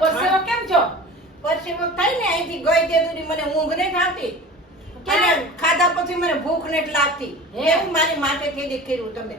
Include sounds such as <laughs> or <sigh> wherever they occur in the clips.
પરસેવો કેમ છો? પરસેવો થાય ને અહીંથી ગઈ તે સુધી મને ઊંઘ નહીં આવતી. ખાધા પછી મને ભૂખ ને લાગતી. એવું મારી માથે થી કર્યું તમે.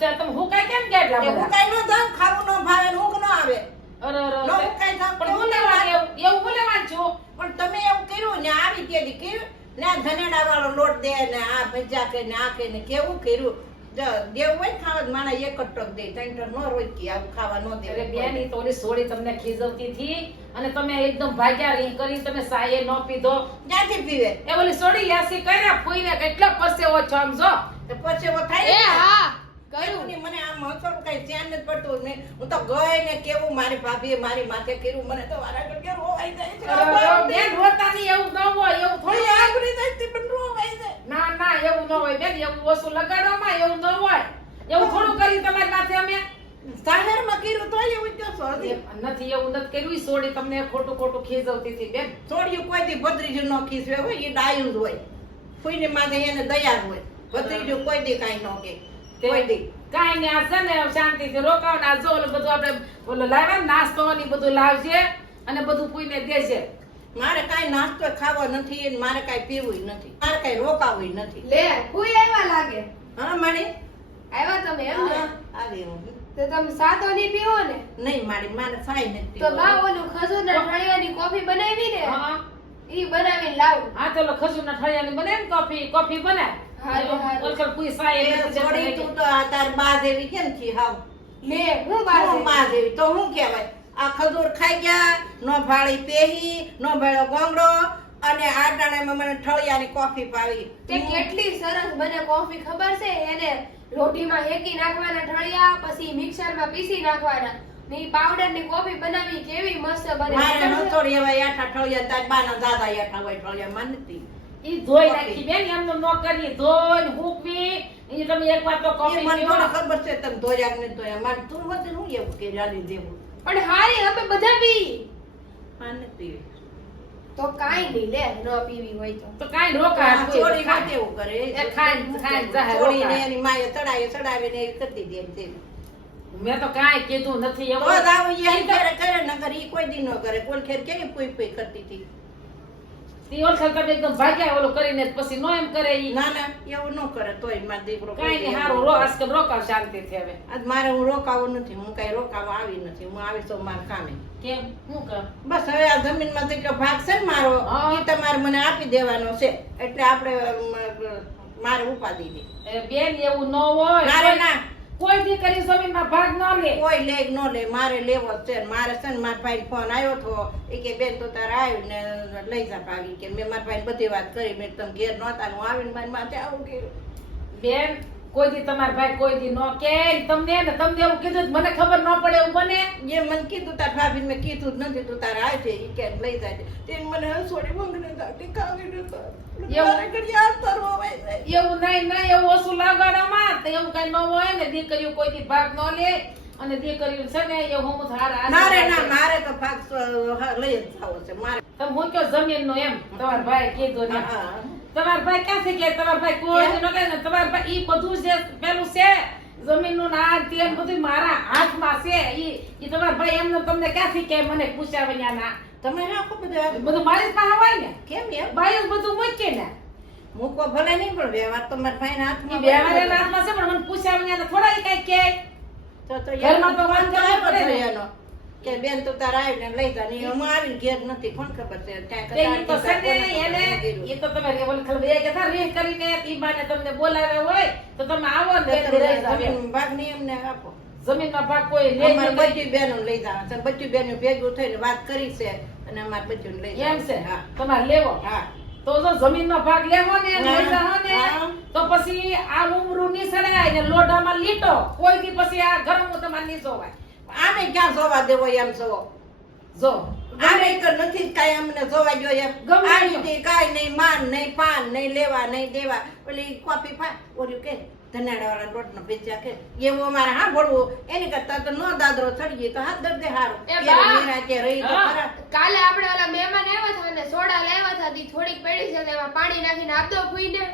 તે તમે હુકાય કેમ કે એટલા બધા? કાંઈ ન થાય ખાવું નો ભાવે ઊંઘ નો આવે. ન હુકાય થાય પણ હું લેવાનું? એવું હું લેવાનું છું? પણ તમે એવું કર્યું ને આવી તેથી કર્યું ને ધનેડા વાળો લોટ દે ને આ ભજીયા કે ને આ કે ને કેવું કર્યું? દેવું હોય ખાવા તો એક જ ટક દે ત્રણ ટક ન રોજ કે આવું ખાવા ન દે. અરે બેન ઈ તો સોડી તમને ખીજવતી હતી અને તમે એકદમ ભાગ્યા કરી તમે સાયે ન પીધો. ક્યાંથી પીવે? એ ઓલી સોડી યાસી કર્યા ફૂઈને કેટલો પરસેવો છો આમ જો. તો પછી એવો થાય એ હા કર્યું ને મને આમ હતું કઈ ધ્યાન નથી પડતું. ને હું તો ગઈ ને કેવું મારી ભાભીએ મારી માથે કર્યું. મને તો વારા ઘડીએ રોવાઈ જાય છે. અરે અરે, બેન રોતા નહીં એવું ન હોય એવું થોડી પણ રોવાઈ જાય ના ના એવું ન એવું ઓછું લગાડવામાં એવું ન હોય. એવું થોડું કરી તમારી માથે અમે શહેરમાં કર્યું તો એવું કયો છો નથી એવું નથી કર્યું. સોડી તમને ખોટું ખોટું ખીજવતી હતી બેન. છોડ્યું કોઈ થી ભત્રીજું ન ખીજવે હોય એ ડાયું જ હોય. કોઈને માથે એને દયા જ હોય. ભત્રીજું કોઈ દી કાંઈ ન કે. કોઈ દી. કાંઈ નહીં આ છે ને શાંતિથી રોકાવાના જો ઓલું બધું આપણે ઓલું લાવ્યા નાસ્તો ને બધું લાવશે અને બધું પૂઈને દેશે મારે કાંઈ નાસ્તો ખાવો નથી મારે કાંઈ પીવું નથી. કાંઈ રોકાવું નથી. લે હુઈ આવ્યા લાગે. હા મારી આવ્યા તમે એમ ને? આવી હું. તો તમે સાતો ની પીવો ને? નહીં મારી મારે સાઈ નથી તો બા ઓલું ખજૂરના ઠળિયાની કોફી બનાવી ને? હા ઈ બનાવીને લાવું. હા તો ખજૂર ના ઠળિયાની બને ને કોફી. કોફી બનાય. ઓલકર બનાવી તું તો આ તાર બા જેવી કેમ છી હાવ? લે હું બાર હું બા જેવી? તો હું કહેવાય? આ ખજૂર ખાઈ ગયા નો ભાળી પેહી નો ભેળો ગોંગડો અને આ ટાણામાં મને ઠળિયાની કોફી પાવી તે કેટલી સરસ બને કોફી ખબર છે? એને રોટીમાં હેકી નાખવાના ઠળિયા પછી મિક્સરમાં પીસી નાખવાના. ની પાવડરની કોફી બનાવી કેવી મસ્ત બને. મારે? નથોડી એવા યાઠા ઠળિયા તાર બાના દાદા યાઠા હોય ઠળિયા માનતી ઈ ધોઈ નાખી બેન એમ નો કરી. ધોઈ હૂકવી ઈ તમે એક વાર તો કોફી મને ખબર છે તમે ધોયા ને તો મારે તું વચ્ચે હું એવું કે જાલી દેવું? પણ હારી હવે બધા બી માં નથી. તો કાઈ નહીં લે ન પીવી હોય તો. તો કાઈ નો ખા ચોરી ખાતે એવું કરે એ ખાઈ ખાઈ ચોરીને રોકાય. એની માએ ચડાવી ને એ કરી દે એમ તે મેં તો કાઈ કીધું નથી એવું તો આવું ઈ કરે ન કરે ઈ કોઈ દી ન કરે. કોલ ખેર કેવી પૂઈ પૂઈ કરતી હતી? ઈ ઓળખાણ તમે એકદમ ભાગ્યા ઓલું કરીને પછી નો એમ કરે ઈ. ના ના એવું ન કરે તોય મારો દીકરો કઈ નહીં હારું રો આજકાલ રોકાવ શાંતિથી હવે. આજ મારે હું રોકાવો નથી હું કઈ રોકાવા આવી નથી હું આવી તો મારા કામે. કેમ? હું કર બસ હવે આ જમીનમાં જેટલો ભાગ છે ને મારો. એ તમારે મને આપી દેવાનો છે એટલે આપણે મારે ઉપાદી દે બેન એવું ન હોય. મારે ના કોઈ દીકરી જમીનમાં ભાગ ન લે. કોઈ લે ન લે મારે લેવો જ છે મારે છે ને મારા ભાઈ ફોન આવ્યો હતો એ કે બેન તો તારે આવ્યું ને લઈ જા ભાગી. કે મેં મારા ભાઈ બધી વાત કરી મેં તમે ઘેર નહોતા હું આવીને મારી માથે આવું કર્યું. બેન કોઈ દી તમારા ભાઈ કોઈ દી નો કે તમને ને તમને એવું કીધું મને ખબર ન પડે એવું બને. જે મને કીધું તાર ભાભી મેં કીધું જ નથી તું તારા આ છે એ કે લઈ જાય તેને મને સોડી મંગને દાટી કાવી નતો એવું? નહીં નહીં એવું ઓછું લાગવાનામાં તો એવું કઈ ન હોય ને દીકરીઓ કોઈ દી ભાગ ન લે. અને દીકરીઓ છે ને એ હું હારા મારે ના મારે તો ભાગ હા, લઈ જ જાવો છે. મારે તમે હું કયો જમીન નો એમ? તમારા ભાઈ કીધું ને. તમારા ભાઈ ક્યાંથી કે? તમારા ભાઈ કોઈ ન કહે તમારા ભાઈ ઈ બધું જે પેલું છે જમીનનું ના તેલ બધું મારા હાથમાં છે. ઈ ઈ તમારા ભાઈ એમને તમને ક્યાંથી કે? મને પૂછ્યા વયા ના. તમે રાખો બધા. બધું મારી પાસે હોય ને? કેમ એમ? ભાઈ બધું મૂકે ને. મૂકો ભલે નહીં પણ વ્યવહાર તો મારા ભાઈના હાથમાં વ્યવહાર એના હાથમાં છે પણ મને પૂછ્યા વગર થોડા કઈ કે. તો તો ઘરમાં તો વાત પડે એનો. કે બેન તો તારે આવીને લઈ જા. ને હું આવીને ઘેર નથી કોણ ખબર છે? ત્યાં તો એને એ તો તમે ઓલી ખાલી કે રેહ કરીને ઈ બાને તમને બોલાવ્યા હોય તો તમે આવો ને. જમીન ભાગની એમને આપો. જમીનમાં ભાગ કોઈ લે. બધી બહેનો લઈ જવા છે બધી બેનો ભેગું થઈને વાત કરી છે અને અમારે બધું લઈ એમ છે? હા. તમારે લેવો? હા. તો જો જમીનનો ભાગ લેવો ને લઈ જાઓ ને તો પછી આ ઉમરું ની સડાય ને લોઢામાં લીટો. કોઈ થી પછી આ ગરમ તમારે નહીં જોવાય આમે ક્યાં જોવા દેવો એમ છો જો આમે તો નથી કાંઈ અમને જોવા જોઈએ એમ. આ રીતે કાંઈ નહીં માન નહીં પાન નહીં લેવા નહીં દેવા. ઓલી કોપી ફા ઓર્યું કે ધનાડાવાળા લોટનો ભેજ્યા કે એવું અમારે હા ભળવું એની કરતા તો નો દાદરો ચડીએ તો હાથ દર્દે હારું. કાલે આપણે ઓલા મહેમાન આવ્યા હતા ને સોડા લાવ્યા હતા થોડીક પડી છે એમાં પાણી નાખીને આપ દો ફૂઈને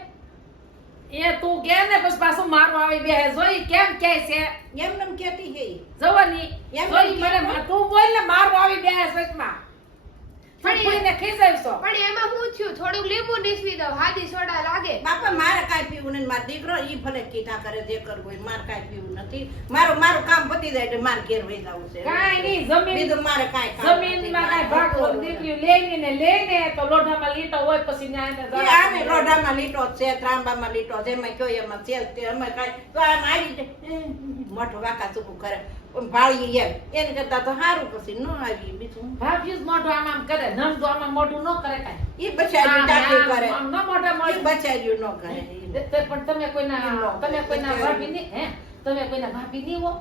એ તું કે ને પછી પાછું મારું આવી બે જોઈ કેમ કે છે? એમ નમ કેતી હે. જવાની. એમ મને તું બોલ ને મારું આવી બે સચમાં. એ- ખીજાવશો. પણ એમાં હું થયું? થોડુંક લીંબુ નીસવી દઉં. હાદી સોડા લાગે. બાપા મારે કાંઈ પીવું નથી. મારો દીકરો ઈ ભલે કીધા કરે જે કરવું હોય મારે કાંઈ પીવું નથી. મારું મારું કામ પતી જાય એટલે મારે ઘેર વહી જવું છે. કાંઈ નહીં, જમીન બીજું મારે કાંઈ જમીનમાં કાંઈ ભાગ જોવું લઈને ને લઈને તો લોઢામાં લીટો હોય પછી ન્યાય દે. રોઢામાં લીટો છે ત્રાંબામાં લીટો છે. એમાં કયો એમાં છે તે અમે કાંઈ તો આમ આવી જાય વાકા ચૂકું કરે. પણ એમ. એને કરતા તો સારું પછી ન આવી બીજું. ભાભી જ મોઢું આમ આમ કરે નણંદો આમ આમ મોઢું ન કરે કાંઈ. ઈ બચાર્યું આમ કરે. ન મોઢા મોઢું. બચાર્યું ન કરે. તે- તે પણ તમે કોઈના તમે કોઈના ભાભી નહીં હે? તમે કોઈના ભાભી નહીં હો?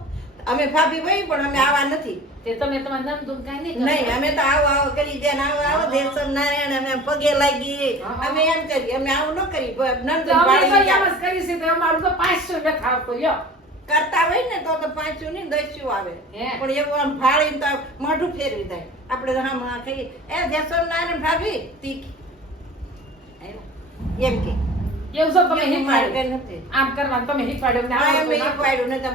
અમે ભાભી ભાઈ પણ અમે આવા નથી. તે તમે તમારા નણંદોને કાંઈ નહીં નહીં અમે તો આવો આવો કરી દે આવો આવો દેવસર નારાયણ અમે પગે લાગી અમે એમ કરીએ અમે આવું ન કરી નંદ પાડી એમ જ તો અમારું તો પાંચસો ટકા આવતું લ્યો. કરતા હોય ને તો તો પાંચું ની દસ્યું આવે. પણ એવું આમ ફાડીને તો મોઢું ફેરવી જાય આપણે આમ કહીએ એ દેવસમ નારાયણ ભાભી તીખી. એમ કે. એવું છો તમે નથી. આમ કરવા તમે શીખવાડ્યું ને હા, ના. તમે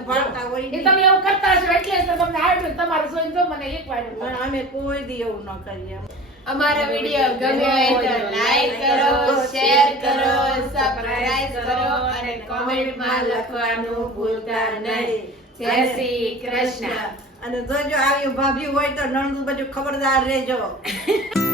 ભણતા હોય એ તમે એવું કરતા હશો એટલે તમને આવડ્યું તમારે જોઈને તો મને પણ અમે કોઈ દી એવું ન કરીએ. અમારો વીડિયો ગમ્યો હોય તો લાઈક કરો શેર કરો સબસ્ક્રાઇબ કરો અને કોમેન્ટમાં લખવાનું ભૂલતા નહીં. જય શ્રી કૃષ્ણ. અને જોજો આવ્યું ભાભી હોય તો નણંદ બધું ખબરદાર રહેજો. <laughs>